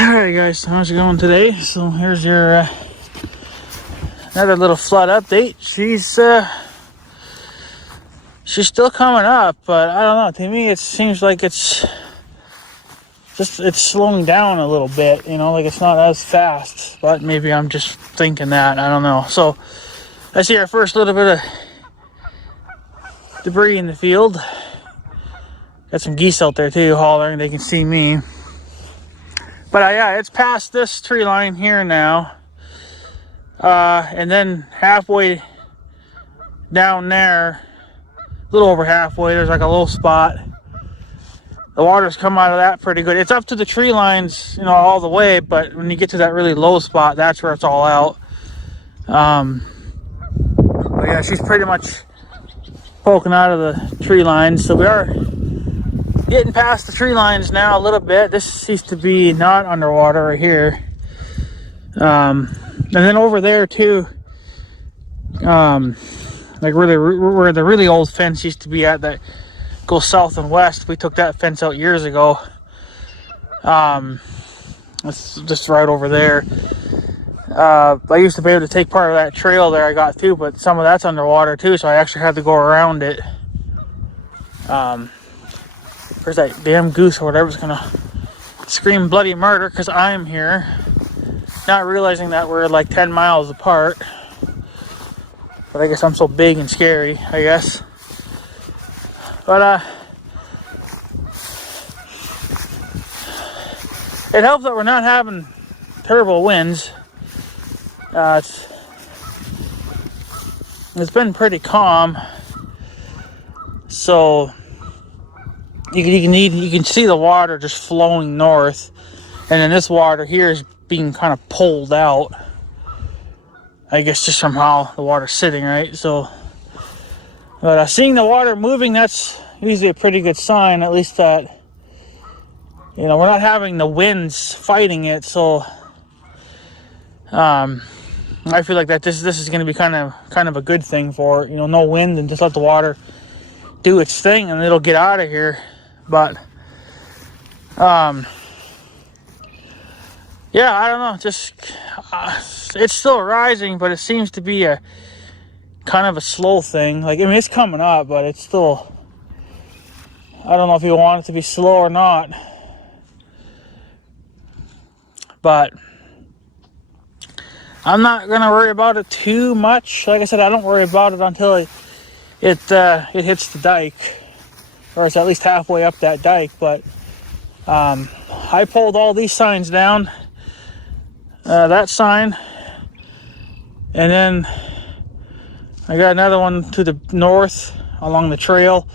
Alright guys, how's it going today? So here's your another little flood update. She's still coming up, but I don't know. To me it seems like it's slowing down a little bit, you know, like it's not as fast. But maybe I'm just thinking that, I don't know. So I see our first little bit of debris in the field. Got some geese out there too hollering, they can see me. But yeah, it's past this tree line here now. And then halfway down there, a little over halfway, there's like a little spot. The water's come out of that pretty good. It's up to the tree lines, you know, all the way, but when you get to that really low spot, that's where it's all out. But yeah, she's pretty much poking out of the tree lines. So we are getting past the tree lines now a little bit. This seems to be not underwater right here. And then over there too, like where the really old fence used to be at that goes south and west. We took that fence out years ago. It's just right over there. I used to be able to take part of that trail there I got too, but some of that's underwater too, so I actually had to go around it. There's that damn goose or whatever's gonna scream bloody murder because I'm here, not realizing that we're like 10 miles apart. But I guess I'm so big and scary, I guess. But it helps that we're not having terrible winds. It's been pretty calm, so you can see the water just flowing north, and then this water here is being kind of pulled out. I guess just from how the water's sitting, right? So, but seeing the water moving, that's usually a pretty good sign. At least that, you know, we're not having the winds fighting it. So, I feel like that this is going to be kind of a good thing for it. You know, no wind and just let the water do its thing, and it'll get out of here. But, yeah, I don't know. Just it's still rising, but it seems to be a kind of a slow thing. Like, I mean, it's coming up, but it's still. I don't know if you want it to be slow or not. But I'm not gonna worry about it too much. Like I said, I don't worry about it until it hits the dike, or it's at least halfway up that dike. But I pulled all these signs down. That sign, and then I got another one to the north along the trail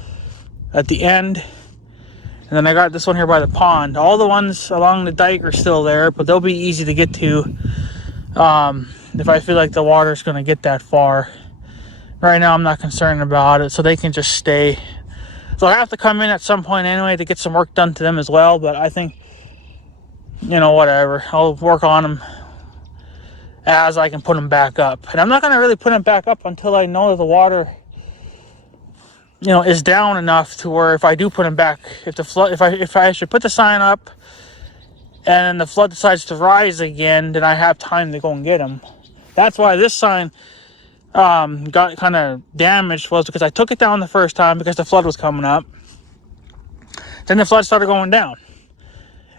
at the end, and then I got this one here by the pond. All the ones along the dike are still there, but they'll be easy to get to if I feel like the water's going to get that far. Right now I'm not concerned about it, so they can just stay. So I have to come in at some point anyway to get some work done to them as well, but I think, you know, whatever, I'll work on them as I can put them back up. And I'm not going to really put them back up until I know that the water, you know, is down enough to where if I do put them back, if I should put the sign up and the flood decides to rise again, then I have time to go and get them. That's why this sign got kind of damaged, was because I took it down the first time because the flood was coming up. Then the flood started going down.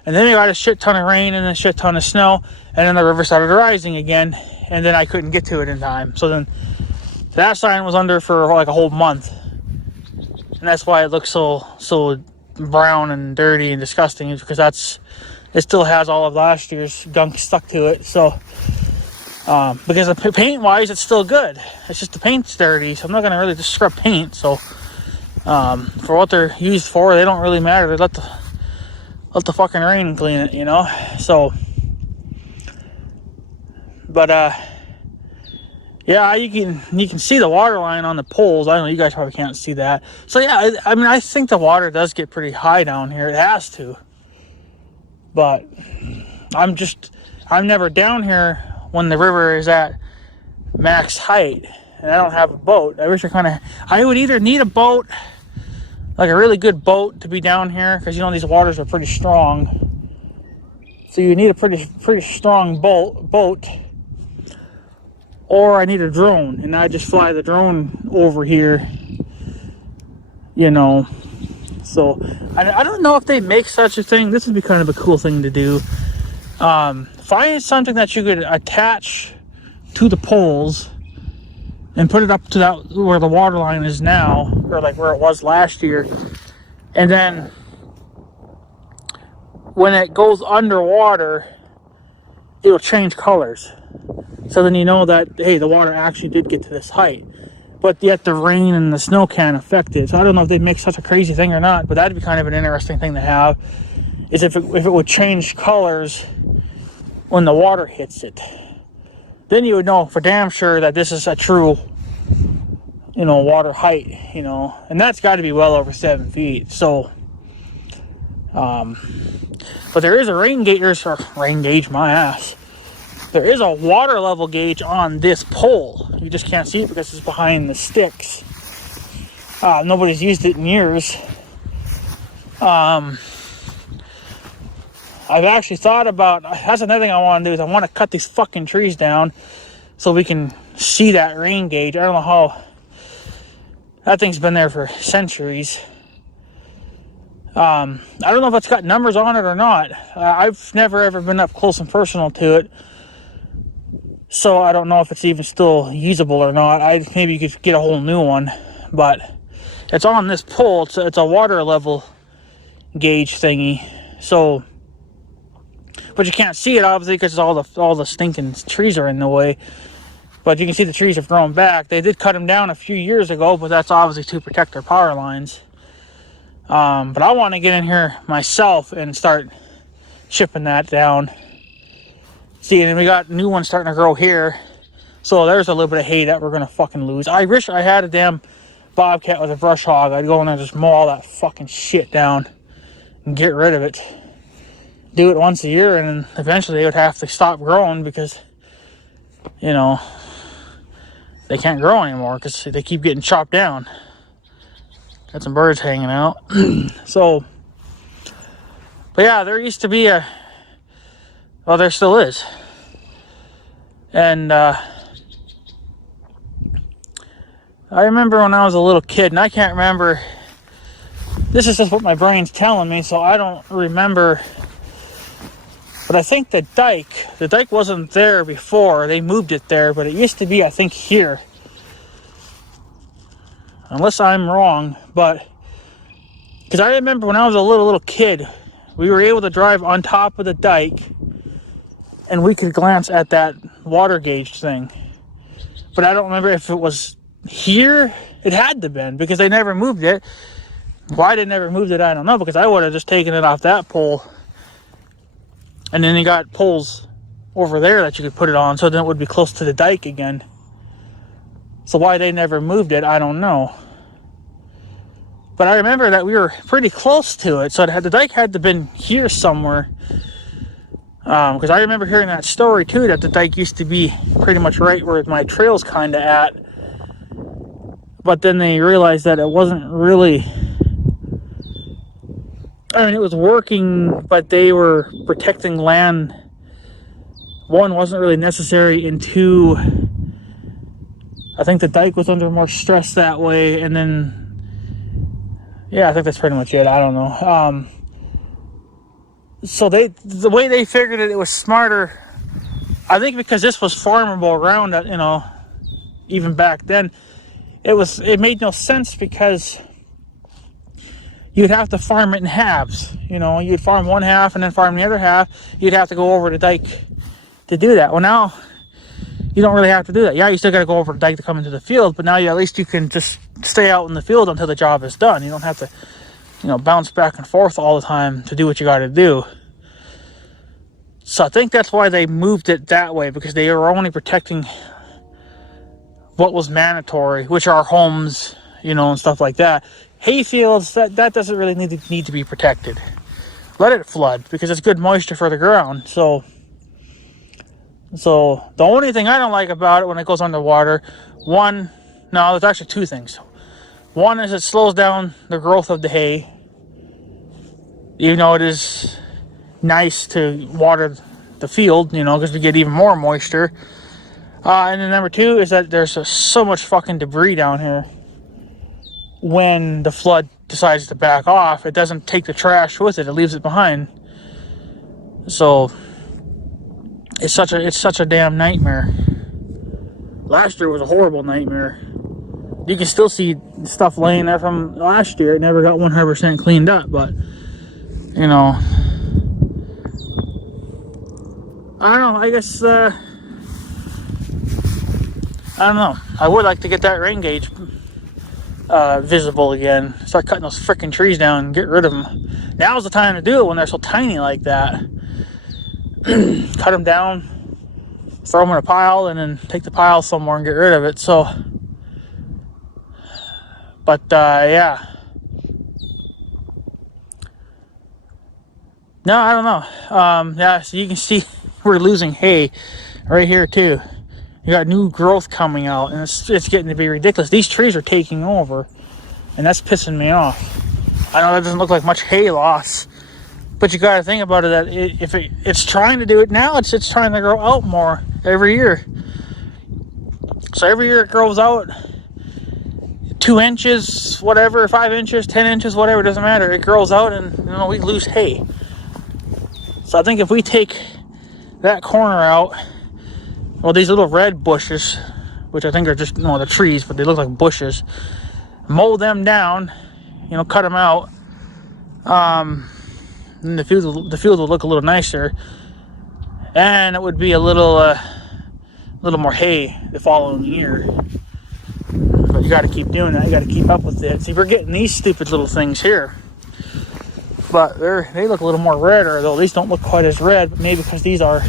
And then we got a shit ton of rain and a shit ton of snow, and then the river started rising again, and then I couldn't get to it in time. So then that sign was under for like a whole month, and that's why it looks so brown and dirty and disgusting, is because it still has all of last year's gunk stuck to it. So because the paint wise it's still good, it's just the paint's dirty, so I'm not gonna really just scrub paint. So for what they're used for, they don't really matter. They let the fucking rain clean it, you know. So, but yeah, you can see the water line on the poles. I know you guys probably can't see that. So yeah, I mean, I think the water does get pretty high down here. It has to. But I'm never down here when the river is at max height, and I don't have a boat. I would either need a boat, like a really good boat, to be down here, because you know these waters are pretty strong. So you need a pretty strong boat, or I need a drone, and I just fly the drone over here, you know. So I don't know if they make such a thing. This would be kind of a cool thing to do. Find something that you could attach to the poles and put it up to that where the water line is now, or like where it was last year, and then when it goes underwater, it'll change colors. So then you know that, hey, the water actually did get to this height. But yet the rain and the snow can't affect it. So I don't know if they make such a crazy thing or not, but that'd be kind of an interesting thing to have, is if it would change colors when the water hits it. Then you would know for damn sure that this is a true, water height, and that's got to be well over 7 feet. So, but there is a rain gauge, my ass. There is a water level gauge on this pole. You just can't see it because it's behind the sticks. Nobody's used it in years. I've actually thought about, that's another thing I want to do, is I want to cut these fucking trees down so we can see that rain gauge. I don't know how, that thing's been there for centuries. I don't know if it's got numbers on it or not. I've never ever been up close and personal to it, so I don't know if it's even still usable or not. Maybe you could get a whole new one, but it's on this pole. It's a water level gauge thingy. So, but you can't see it obviously because all the stinking trees are in the way. But you can see the trees have grown back. They did cut them down a few years ago, but that's obviously to protect their power lines. But I want to get in here myself and start chipping that down. See, and we got new ones starting to grow here. So there's a little bit of hay that we're going to fucking lose. I wish I had a damn bobcat with a brush hog. I'd go in there and just mow all that fucking shit down and get rid of it. Do it once a year, and then eventually they would have to stop growing because, they can't grow anymore because they keep getting chopped down. Got some birds hanging out. So, but yeah, there used to be there still is. And I remember when I was a little kid, and I can't remember, this is just what my brain's telling me, so I don't remember, but I think the dike wasn't there before. They moved it there, but it used to be, I think, here. Unless I'm wrong, but because I remember when I was a little kid, we were able to drive on top of the dike and we could glance at that water gauge thing. But I don't remember if it was here. It had to have been because they never moved it. Why they never moved it, I don't know, because I would have just taken it off that pole. And then you got poles over there that you could put it on, so then it would be close to the dike again. So why they never moved it, I don't know. But I remember that we were pretty close to it, so the dike had to have been here somewhere. Because I remember hearing that story too, that the dike used to be pretty much right where my trail's kind of at. But then they realized that it wasn't really, it was working, but they were protecting land. One, wasn't really necessary, and two, I think the dike was under more stress that way, and then, yeah, I think that's pretty much it. I don't know. So the way they figured it was smarter, I think, because this was farmable around, even back then, it made no sense because you'd have to farm it in halves. You'd farm one half and then farm the other half. You'd have to go over the dike to do that. Well, now you don't really have to do that. Yeah, you still got to go over the dike to come into the field, but now at least you can just stay out in the field until the job is done. You don't have to, bounce back and forth all the time to do what you got to do. So I think that's why they moved it that way, because they were only protecting what was mandatory, which are homes, and stuff like that. Hay fields, that doesn't really need to be protected. Let it flood, because it's good moisture for the ground. So the only thing I don't like about it when it goes underwater, there's actually two things. One is it slows down the growth of the hay, even though it is nice to water the field, you know, because we get even more moisture. And then number two is that there's so much fucking debris down here. When the flood decides to back off, it doesn't take the trash with it; it leaves it behind. So it's such a damn nightmare. Last year was a horrible nightmare. You can still see stuff laying there from last year. It never got 100% cleaned up, but you know, I don't know. I guess I don't know. I would like to get that rain gauge visible again. Start cutting those freaking trees down and get rid of them. Now's the time to do it when they're so tiny like that. Cut them down, throw them in a pile, and then take the pile somewhere and get rid of it. So, but yeah. No, I don't know. Yeah, so you can see we're losing hay right here too. You got new growth coming out, and it's getting to be ridiculous. These trees are taking over, and that's pissing me off. I know that doesn't look like much hay loss, but you got to think about it that if it's trying to do it now, it's trying to grow out more every year. So every year it grows out 2 inches, whatever, 5 inches, 10 inches, whatever, it doesn't matter. It grows out, and you know, we lose hay. So I think if we take that corner out, well, these little red bushes, which I think are just, no, the trees, but they look like bushes, mow them down, you know, cut them out, and the field will look a little nicer, and it would be a little more hay the following year. But you got to keep doing that. You got to keep up with it. See, we're getting these stupid little things here, but they look a little more red, or these don't look quite as red. But maybe because these are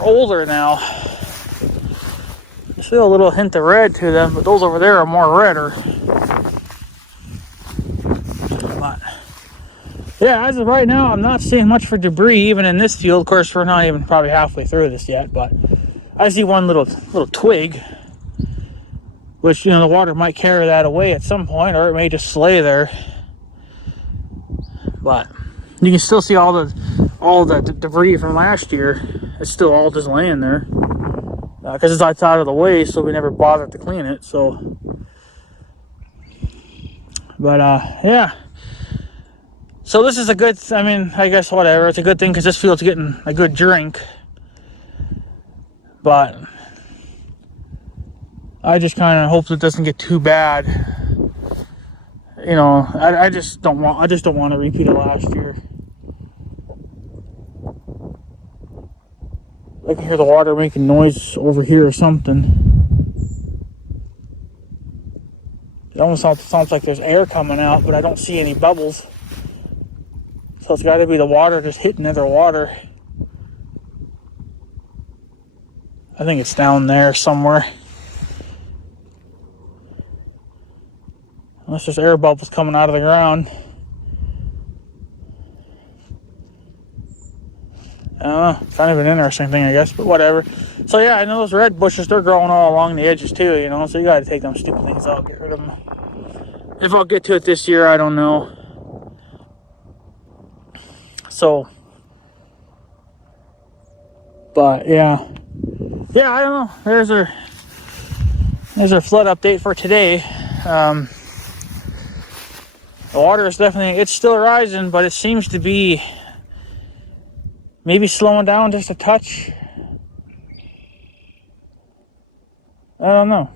older now. There's still a little hint of red to them, but those over there are more redder. But yeah, as of right now, I'm not seeing much for debris even in this field. Of course, we're not even probably halfway through this yet, but I see one little twig, which, you know, the water might carry that away at some point, or it may just lay there. But you can still see all the debris from last year. It's still all just laying there because it's out of the way, so we never bothered to clean it. So, but yeah. So this is a good. I mean, I guess whatever. It's a good thing because this field's getting a good drink. But I just kind of hope it doesn't get too bad. You know, I just don't want to repeat it last year. I can hear the water making noise over here or something. It almost sounds like there's air coming out, but I don't see any bubbles. So it's got to be the water just hitting other water. I think it's down there somewhere. Unless there's air bubbles coming out of the ground. I don't know. Kind of an interesting thing, I guess, but whatever. So yeah, I know those red bushes, they're growing all along the edges too, you know, so you got to take them stupid things out, get rid of them. If I'll get to it this year, I don't know. So, but yeah, I don't know. There's our flood update for today. The water is definitely, it's still rising, but it seems to be maybe slowing down just a touch. I don't know.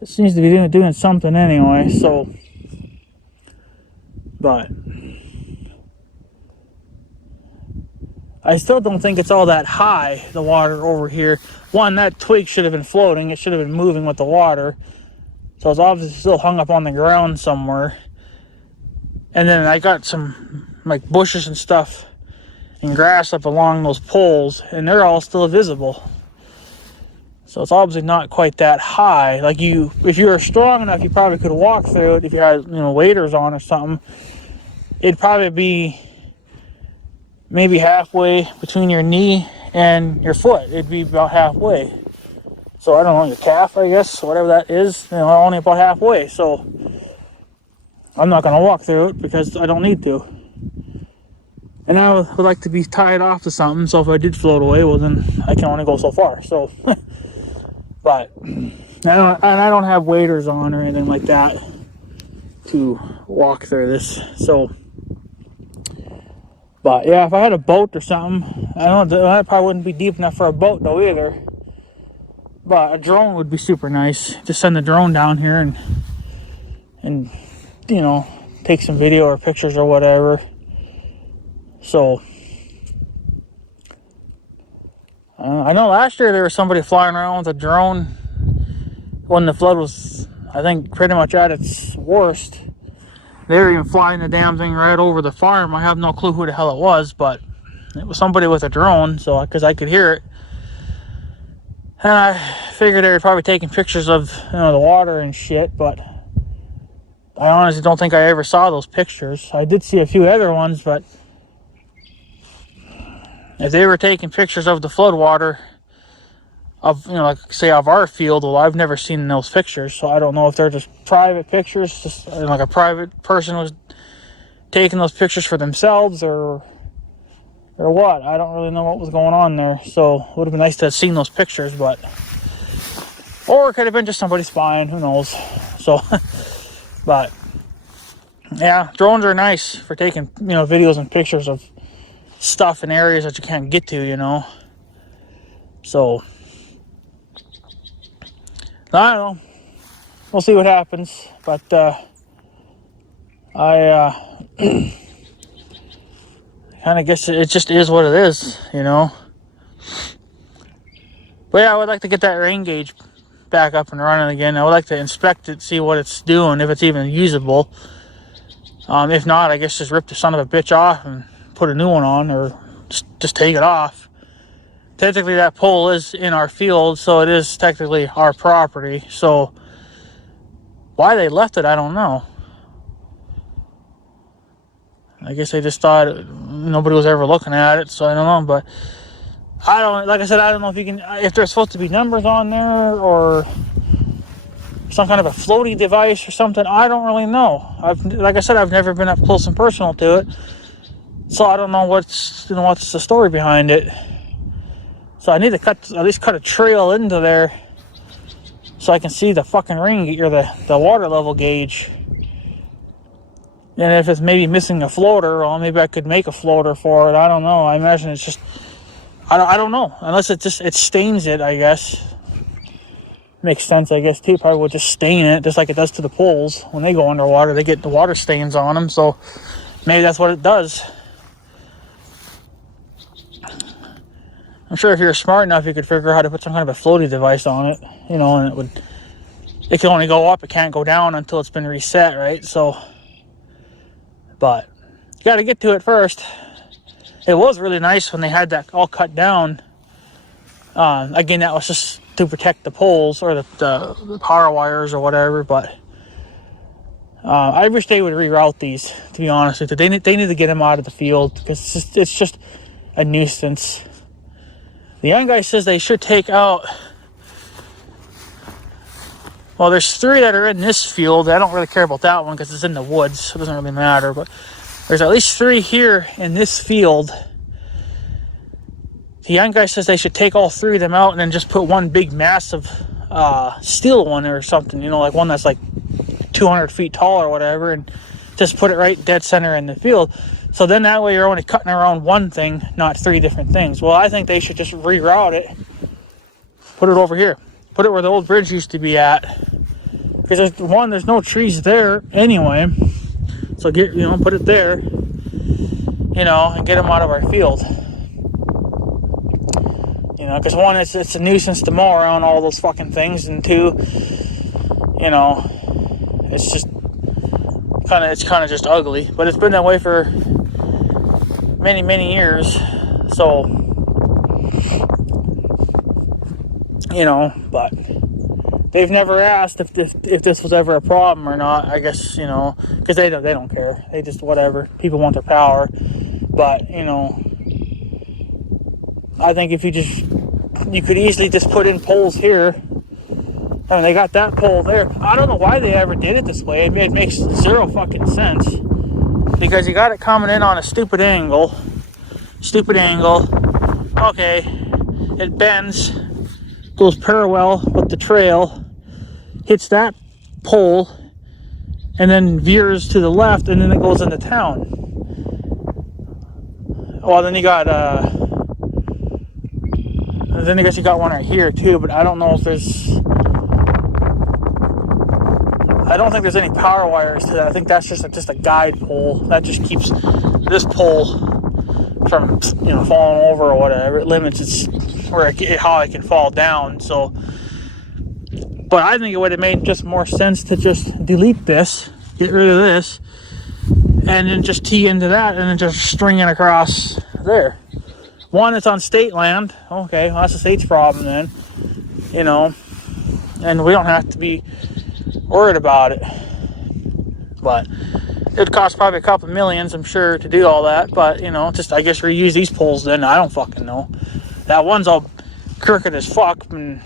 It seems to be doing something anyway, so, but I still don't think it's all that high, the water over here. One, that twig should have been floating. It should have been moving with the water. So it's obviously still hung up on the ground somewhere. And then I got some like bushes and stuff and grass up along those poles, and they're all still visible. So it's obviously not quite that high. Like if you were strong enough, you probably could walk through it if you had, waders on or something. It'd probably be maybe halfway between your knee and your foot. It'd be about halfway. So I don't know, your calf, I guess, whatever that is, only about halfway. So I'm not going to walk through it because I don't need to. And I would like to be tied off to something, so if I did float away, well then I can only go so far. So, but I don't have waders on or anything like that to walk through this. So, but yeah, if I had a boat or something, I don't know, that probably wouldn't be deep enough for a boat though either. But a drone would be super nice. Just send the drone down here and you know, take some video or pictures or whatever. So I know last year there was somebody flying around with a drone when the flood was, I think, pretty much at its worst. They were even flying the damn thing right over the farm. I have no clue who the hell it was, but it was somebody with a drone, so because I could hear it. And I figured they were probably taking pictures of, you know, the water and shit, but I honestly don't think I ever saw those pictures. I did see a few other ones, but if they were taking pictures of the floodwater of, you know, like say of our field, well, I've never seen those pictures, so I don't know if they're just private pictures, just like a private person was taking those pictures for themselves or what. I don't really know what was going on there, so it would have been nice to have seen those pictures, but or it could have been just somebody spying, who knows. So but yeah, drones are nice for taking, you know, videos and pictures of stuff in areas that you can't get to, you know. So I don't know, we'll see what happens, but I kind of guess it just is what it is, you know. But yeah, I would like to get that rain gauge back up and running again. I would like to inspect it, see what it's doing, if it's even usable. If not, I guess just rip the son of a bitch off and put a new one on, or just take it off. Technically that pole is in our field, so it is technically our property. So why they left it, I don't know. I guess they just thought nobody was ever looking at it, so I don't know. But I don't, like I said, I don't know if there's supposed to be numbers on there or some kind of a floating device or something. I don't really know. Like I said, I've never been up close and personal to it, so I don't know what's the story behind it. So I need to at least cut a trail into there so I can see the fucking ring or the water level gauge. And if it's maybe missing a floater, well, maybe I could make a floater for it. I don't know. I imagine it's just, I don't know. Unless it stains it, I guess. Makes sense, I guess, too. Probably would just stain it, just like it does to the poles. When they go underwater, they get the water stains on them. So maybe that's what it does. I'm sure if you're smart enough, you could figure out how to put some kind of a floating device on it. You know, and it can only go up. It can't go down until it's been reset, right? So, but you got to get to it first. It was really nice when they had that all cut down. Again, that was just to protect the poles or the power wires or whatever. But I wish they would reroute these, to be honest with you. They need to get them out of the field because it's just a nuisance. The young guy says they should take out, well, there's 3 that are in this field. I don't really care about that one because it's in the woods, so it doesn't really matter. But there's at least 3 here in this field. The young guy says they should take all 3 of them out and then just put one big massive steel one or something, you know, like one that's like 200 feet tall or whatever, and just put it right dead center in the field. So then that way you're only cutting around one thing, not 3 different things. Well, I think they should just reroute it. Put it over here. Put it where the old bridge used to be at. Because there's no trees there anyway. So put it there. You know, and get them out of our field. You know, because one, it's a nuisance to mow around all those fucking things, and 2, you know, it's just kind of just ugly. But it's been that way for many years. So, you know, but they've never asked if this was ever a problem or not. I guess, you know, because they don't care. They just whatever. People want their power, but you know, I think if you could easily just put in poles here I mean, they got that pole there. I don't know why they ever did it this way. It makes zero fucking sense. Because you got it coming in on a stupid angle. Okay, it bends, goes parallel with the trail, hits that pole, and then veers to the left, and then it goes into town. Well, then you got, then I guess you got one right here too, but I don't know if I don't think there's any power wires to that. I think that's just a guide pole. That just keeps this pole from, falling over or whatever. It limits how it can fall down. So, but I think it would have made just more sense to just delete this, get rid of this, and then just tee into that, and then just string it across there. One, it's on state land. Okay, well, that's the state's problem then, and we don't have to be worried about it. But it would cost probably a couple millions, I'm sure, to do all that. But, just, I guess, reuse these poles then. I don't fucking know. That one's all crooked as fuck, and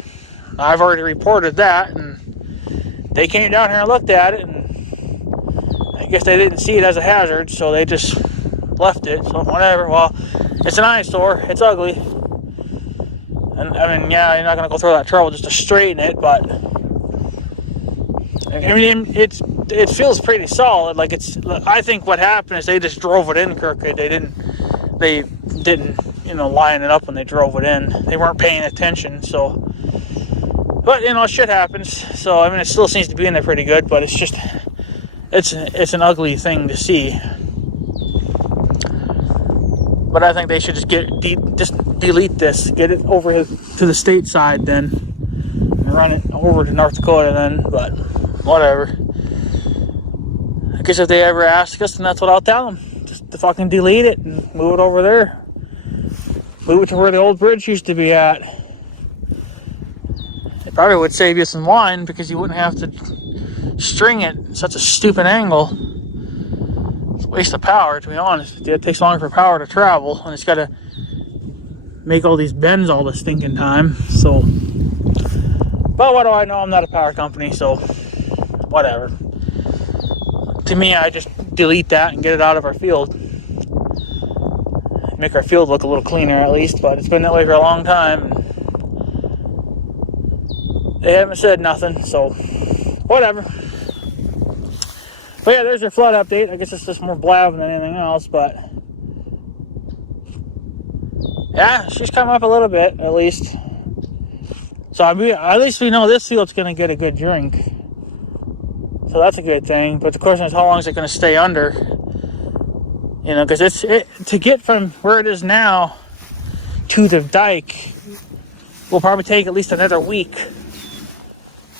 I've already reported that, and they came down here and looked at it, and I guess they didn't see it as a hazard, so they just left it. So whatever. Well, it's an eyesore. It's ugly. And I mean, yeah, you're not gonna go through that trouble just to straighten it, but I mean, it feels pretty solid. Like I think what happened is they just drove it in crooked. They didn't line it up when they drove it in. They weren't paying attention. So, but shit happens. So I mean, it still seems to be in there pretty good, but it's an ugly thing to see. But I think they should just just delete this, get it over to the state side then, and run it over to North Dakota then. But whatever. I guess if they ever ask us, then that's what I'll tell them. Just to fucking delete it and move it over there. Move it to where the old bridge used to be at. It probably would save you some line because you wouldn't have to string it at such a stupid angle. It's a waste of power, to be honest. It takes longer for power to travel, and it's got to make all these bends all the stinking time. So, but what do I know? I'm not a power company, so whatever. To me, I just delete that and get it out of our field. Make our field look a little cleaner at least, but it's been that way for a long time. And they haven't said nothing, so whatever. But yeah, there's your flood update. I guess it's just more blabbing than anything else, but yeah, she's come up a little bit at least. So at least we know this field's going to get a good drink. So that's a good thing. But the question is, how long is it going to stay under? Because to get from where it is now to the dike will probably take at least another week.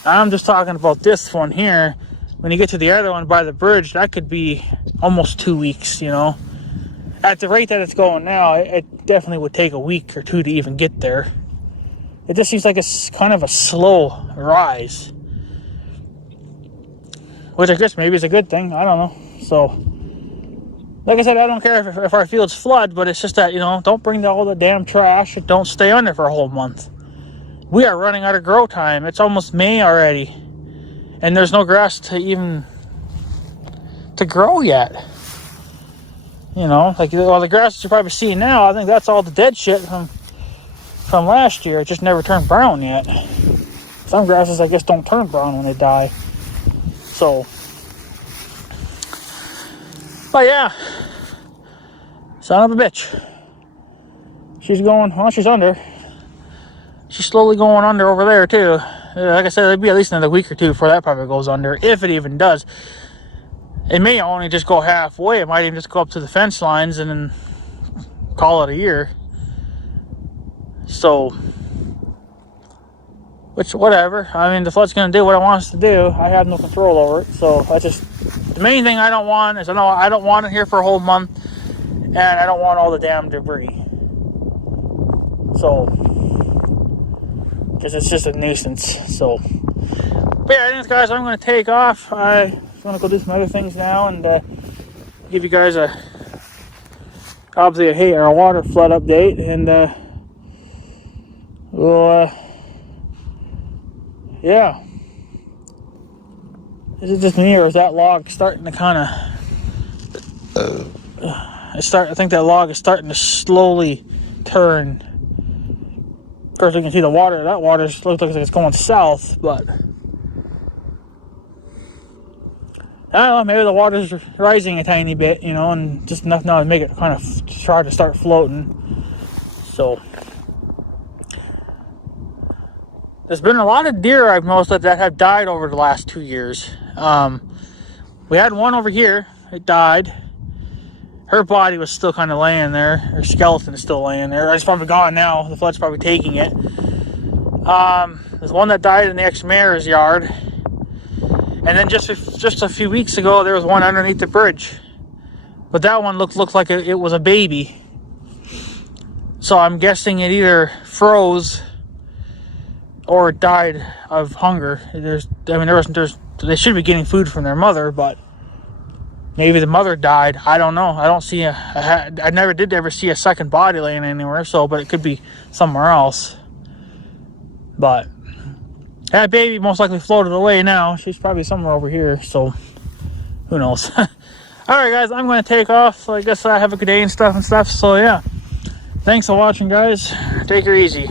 I'm just talking about this one here. When you get to the other one by the bridge, that could be almost 2 weeks, At the rate that it's going now, it definitely would take a week or two to even get there. It just seems like it's kind of a slow rise. Which I guess maybe is a good thing. I don't know. So, like I said, I don't care if our fields flood, but it's just that, don't bring all the damn trash and don't stay under for a whole month. We are running out of grow time. It's almost May already. And there's no grass to grow yet. The grass that you're probably seeing now, I think that's all the dead shit from last year. It just never turned brown yet. Some grasses, I guess, don't turn brown when they die. So, but yeah, son of a bitch. She's under. She's slowly going under over there too. Like I said, it'll be at least another week or two before that probably goes under, if it even does. It may only just go halfway. It might even just go up to the fence lines and then call it a year. So, which, whatever. I mean, the flood's going to do what it wants to do. I have no control over it. So, the main thing I don't want is, I don't want it here for a whole month. And I don't want all the damn debris. So, because it's just a nuisance. So, but yeah, anyways, guys, I'm going to take off. I'm going to go do some other things now and give you guys a water flood update. And, yeah. Is it just me, or is that log starting to kind of... I think that log is starting to slowly turn. Of course, you can see the water. That water looks like it's going south, but... I don't know, maybe the water's rising a tiny bit, you know, and just enough now to make it kind of try to start floating. So... There's been a lot of deer I've noticed that have died over the last 2 years. We had one over here. It died. Her body was still kind of laying there. Her skeleton is still laying there. It's probably gone now. The flood's probably taking it. There's one that died in the ex-mayor's yard. And then just a few weeks ago, there was one underneath the bridge. But that one looked like it was a baby. So I'm guessing it either froze or died of hunger. They should be getting food from their mother, but maybe the mother died. I don't know. I don't see I never did ever see a second body laying anywhere. But it could be somewhere else. But that baby most likely floated away now. She's probably somewhere over here. So who knows? All right, guys. I'm going to take off. I guess I have a good day and stuff. So yeah. Thanks for watching, guys. Take her easy.